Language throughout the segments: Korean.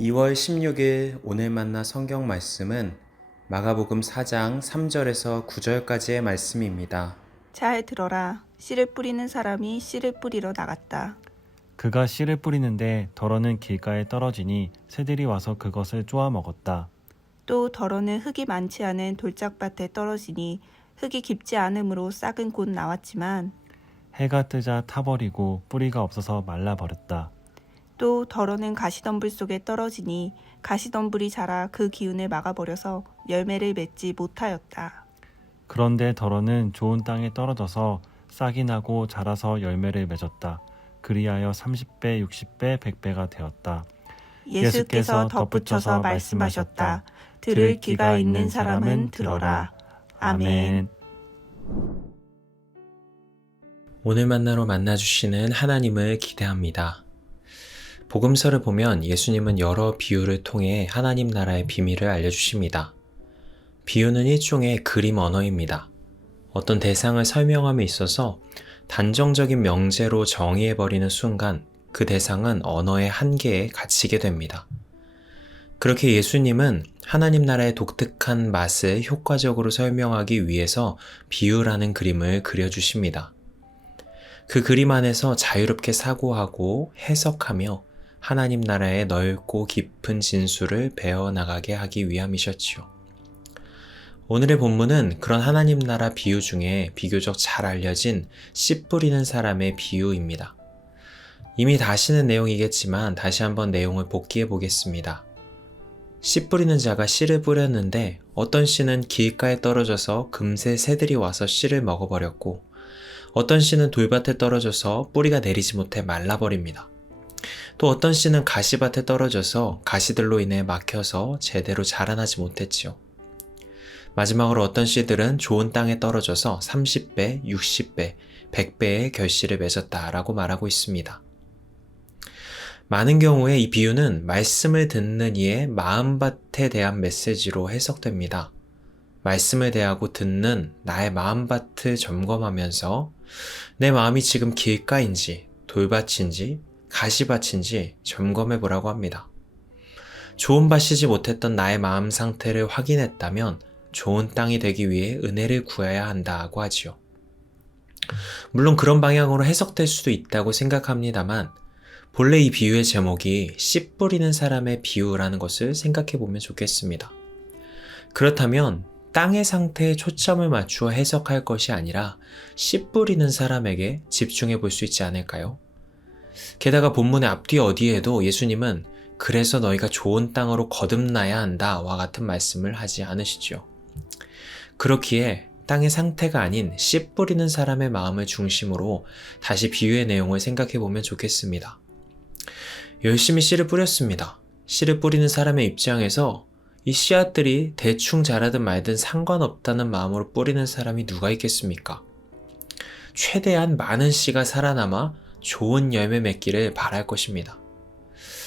2월 16일 오늘 만나 성경 말씀은 마가복음 4장 3절에서 9절까지의 말씀입니다. 잘 들어라. 씨를 뿌리는 사람이 씨를 뿌리러 나갔다. 그가 씨를 뿌리는데 덜어는 길가에 떨어지니 새들이 와서 그것을 쪼아 먹었다. 또 덜어는 흙이 많지 않은 돌짝밭에 떨어지니 흙이 깊지 않으므로 싹은 곧 나왔지만 해가 뜨자 타버리고 뿌리가 없어서 말라버렸다. 또 덜어는 가시덤불 속에 떨어지니 가시덤불이 자라 그 기운을 막아버려서 열매를 맺지 못하였다. 그런데 덜어는 좋은 땅에 떨어져서 싹이 나고 자라서 열매를 맺었다. 그리하여 30배, 60배, 100배가 되었다. 예수께서 덧붙여서 말씀하셨다. 들을 귀가 있는 사람은 들어라. 아멘. 오늘 만나로 만나주시는 하나님을 기대합니다. 복음서를 보면 예수님은 여러 비유를 통해 하나님 나라의 비밀을 알려주십니다. 비유는 일종의 그림 언어입니다. 어떤 대상을 설명함에 있어서 단정적인 명제로 정의해버리는 순간 그 대상은 언어의 한계에 갇히게 됩니다. 그렇게 예수님은 하나님 나라의 독특한 맛을 효과적으로 설명하기 위해서 비유라는 그림을 그려주십니다. 그 그림 안에서 자유롭게 사고하고 해석하며 하나님 나라의 넓고 깊은 진수를 배워나가게 하기 위함이셨지요. 오늘의 본문은 그런 하나님 나라 비유 중에 비교적 잘 알려진 씨 뿌리는 사람의 비유입니다. 이미 다 아시는 내용이겠지만 다시 한번 내용을 복기해 보겠습니다. 씨 뿌리는 자가 씨를 뿌렸는데 어떤 씨는 길가에 떨어져서 금세 새들이 와서 씨를 먹어버렸고 어떤 씨는 돌밭에 떨어져서 뿌리가 내리지 못해 말라버립니다. 또 어떤 씨는 가시밭에 떨어져서 가시들로 인해 막혀서 제대로 자라나지 못했지요. 마지막으로 어떤 씨들은 좋은 땅에 떨어져서 30배, 60배, 100배의 결실을 맺었다라고 말하고 있습니다. 많은 경우에 이 비유는 말씀을 듣는 이의 마음밭에 대한 메시지로 해석됩니다. 말씀을 대하고 듣는 나의 마음밭을 점검하면서 내 마음이 지금 길가인지 돌밭인지 가시밭인지 점검해 보라고 합니다. 좋은 밭이지 못했던 나의 마음 상태를 확인했다면 좋은 땅이 되기 위해 은혜를 구해야 한다고 하지요. 물론 그런 방향으로 해석될 수도 있다고 생각합니다만 본래 이 비유의 제목이 씨 뿌리는 사람의 비유라는 것을 생각해 보면 좋겠습니다. 그렇다면 땅의 상태에 초점을 맞추어 해석할 것이 아니라 씨 뿌리는 사람에게 집중해 볼 수 있지 않을까요? 게다가 본문의 앞뒤 어디에도 예수님은 그래서 너희가 좋은 땅으로 거듭나야 한다와 같은 말씀을 하지 않으시죠. 그렇기에 땅의 상태가 아닌 씨 뿌리는 사람의 마음을 중심으로 다시 비유의 내용을 생각해 보면 좋겠습니다. 열심히 씨를 뿌렸습니다. 씨를 뿌리는 사람의 입장에서 이 씨앗들이 대충 자라든 말든 상관없다는 마음으로 뿌리는 사람이 누가 있겠습니까? 최대한 많은 씨가 살아남아 좋은 열매 맺기를 바랄 것입니다.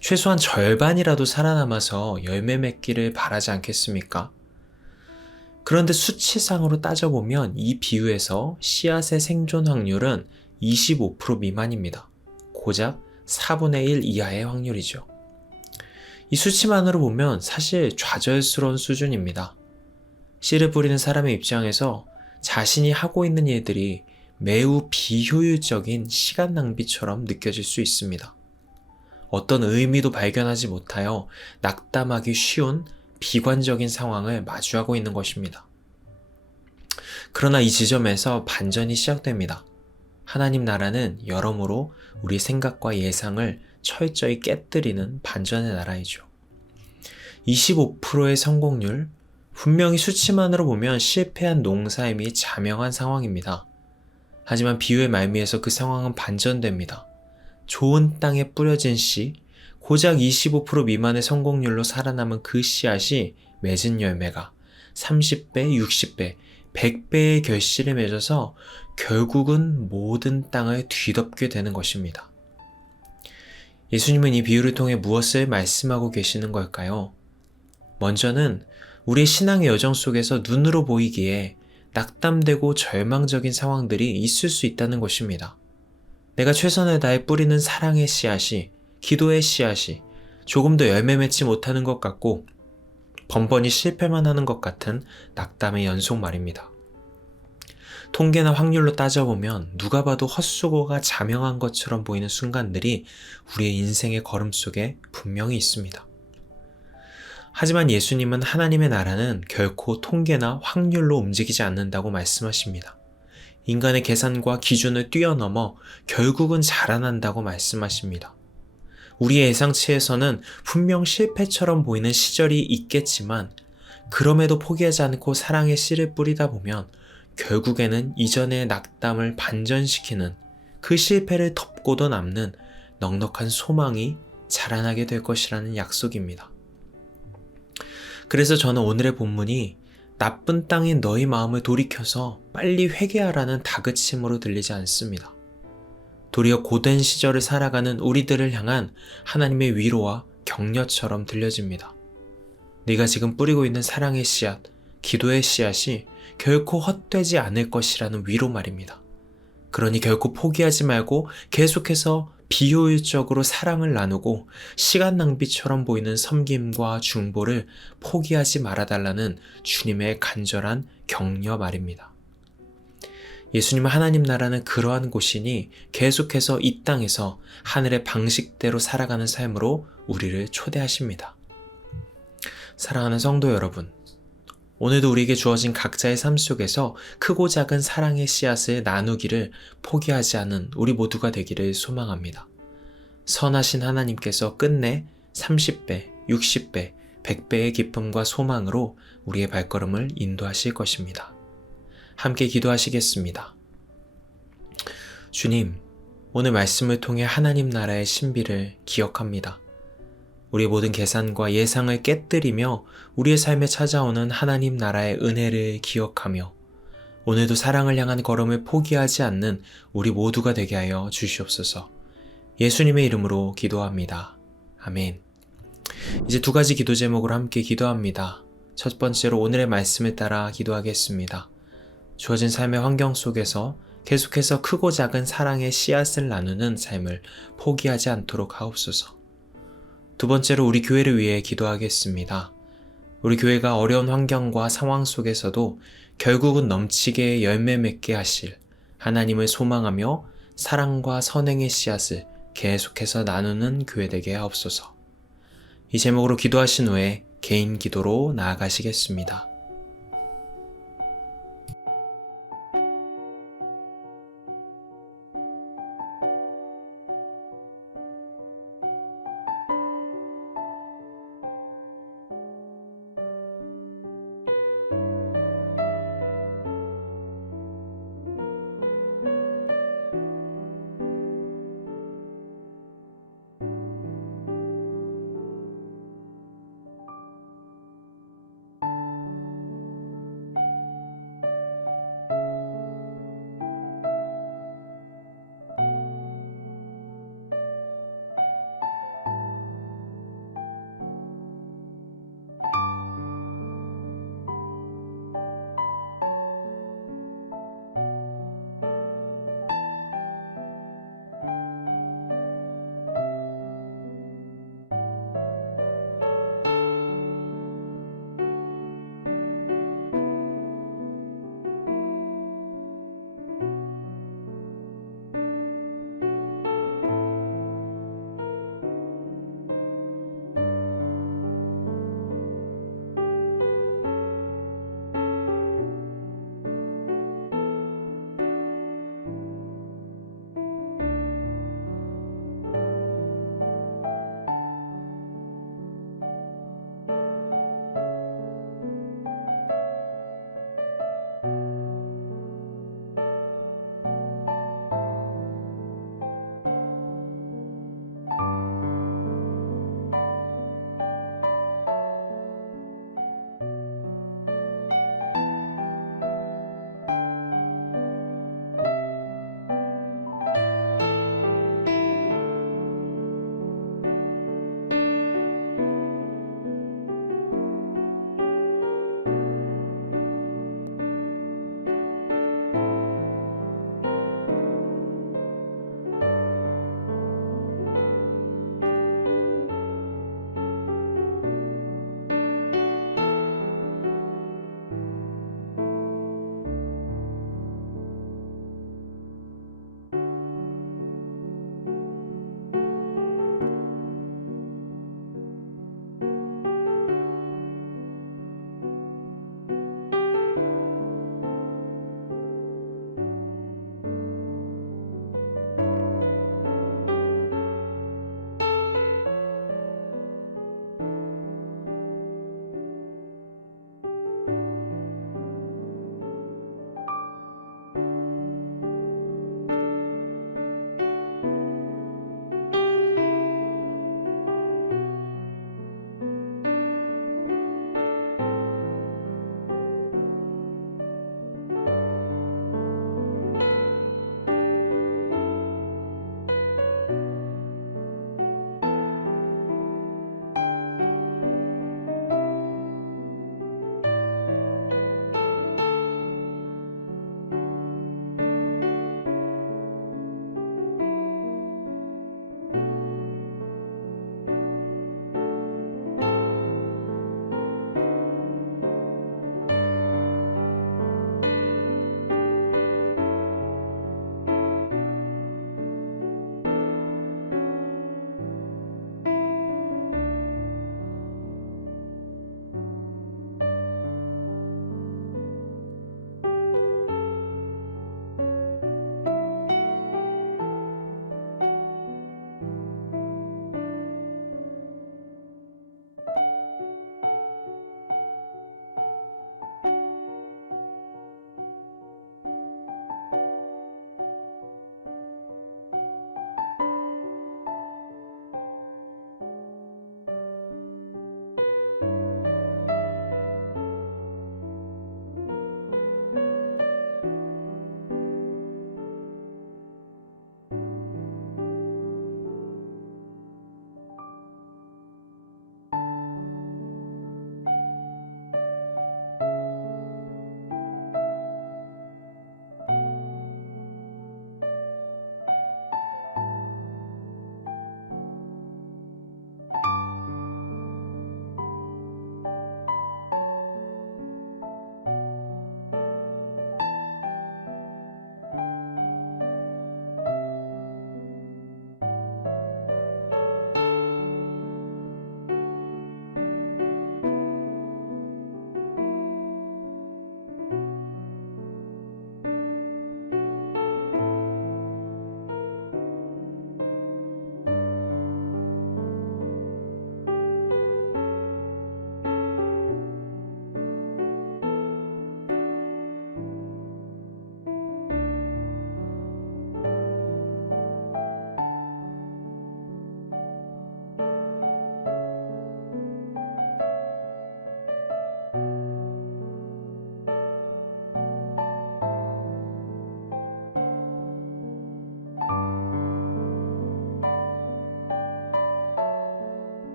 최소한 절반이라도 살아남아서 열매 맺기를 바라지 않겠습니까? 그런데 수치상으로 따져보면 이 비유에서 씨앗의 생존 확률은 25% 미만입니다. 고작 4분의 1 이하의 확률이죠. 이 수치만으로 보면 사실 좌절스러운 수준입니다. 씨를 뿌리는 사람의 입장에서 자신이 하고 있는 일들이 매우 비효율적인 시간 낭비처럼 느껴질 수 있습니다. 어떤 의미도 발견하지 못하여 낙담하기 쉬운 비관적인 상황을 마주하고 있는 것입니다. 그러나 이 지점에서 반전이 시작됩니다. 하나님 나라는 여러모로 우리 생각과 예상을 철저히 깨뜨리는 반전의 나라이죠. 25%의 성공률, 분명히 수치만으로 보면 실패한 농사임이 자명한 상황입니다. 하지만 비유의 말미에서 그 상황은 반전됩니다. 좋은 땅에 뿌려진 씨, 고작 25% 미만의 성공률로 살아남은 그 씨앗이 맺은 열매가 30배, 60배, 100배의 결실을 맺어서 결국은 모든 땅을 뒤덮게 되는 것입니다. 예수님은 이 비유를 통해 무엇을 말씀하고 계시는 걸까요? 먼저는 우리의 신앙의 여정 속에서 눈으로 보이기에 낙담되고 절망적인 상황들이 있을 수 있다는 것입니다. 내가 최선을 다해 뿌리는 사랑의 씨앗이, 기도의 씨앗이 조금도 열매 맺지 못하는 것 같고 번번이 실패만 하는 것 같은 낙담의 연속 말입니다. 통계나 확률로 따져보면 누가 봐도 헛수고가 자명한 것처럼 보이는 순간들이 우리의 인생의 걸음 속에 분명히 있습니다. 하지만 예수님은 하나님의 나라는 결코 통계나 확률로 움직이지 않는다고 말씀하십니다. 인간의 계산과 기준을 뛰어넘어 결국은 자라난다고 말씀하십니다. 우리의 예상치에서는 분명 실패처럼 보이는 시절이 있겠지만 그럼에도 포기하지 않고 사랑의 씨를 뿌리다 보면 결국에는 이전의 낙담을 반전시키는 그 실패를 덮고도 남는 넉넉한 소망이 자라나게 될 것이라는 약속입니다. 그래서 저는 오늘의 본문이 나쁜 땅인 너희 마음을 돌이켜서 빨리 회개하라는 다그침으로 들리지 않습니다. 도리어 고된 시절을 살아가는 우리들을 향한 하나님의 위로와 격려처럼 들려집니다. 네가 지금 뿌리고 있는 사랑의 씨앗, 기도의 씨앗이 결코 헛되지 않을 것이라는 위로 말입니다. 그러니 결코 포기하지 말고 계속해서 비효율적으로 사랑을 나누고 시간 낭비처럼 보이는 섬김과 중보를 포기하지 말아달라는 주님의 간절한 격려 말입니다. 예수님은 하나님 나라는 그러한 곳이니 계속해서 이 땅에서 하늘의 방식대로 살아가는 삶으로 우리를 초대하십니다. 사랑하는 성도 여러분, 오늘도 우리에게 주어진 각자의 삶 속에서 크고 작은 사랑의 씨앗을 나누기를 포기하지 않은 우리 모두가 되기를 소망합니다. 선하신 하나님께서 끝내 30배, 60배, 100배의 기쁨과 소망으로 우리의 발걸음을 인도하실 것입니다. 함께 기도하시겠습니다. 주님, 오늘 말씀을 통해 하나님 나라의 신비를 기억합니다. 우리의 모든 계산과 예상을 깨뜨리며 우리의 삶에 찾아오는 하나님 나라의 은혜를 기억하며 오늘도 사랑을 향한 걸음을 포기하지 않는 우리 모두가 되게 하여 주시옵소서. 예수님의 이름으로 기도합니다. 아멘. 이제 두 가지 기도 제목으로 함께 기도합니다. 첫 번째로 오늘의 말씀을 따라 기도하겠습니다. 주어진 삶의 환경 속에서 계속해서 크고 작은 사랑의 씨앗을 나누는 삶을 포기하지 않도록 하옵소서. 두 번째로 우리 교회를 위해 기도하겠습니다. 우리 교회가 어려운 환경과 상황 속에서도 결국은 넘치게 열매 맺게 하실 하나님을 소망하며 사랑과 선행의 씨앗을 계속해서 나누는 교회 되게 하옵소서. 이 제목으로 기도하신 후에 개인 기도로 나아가시겠습니다.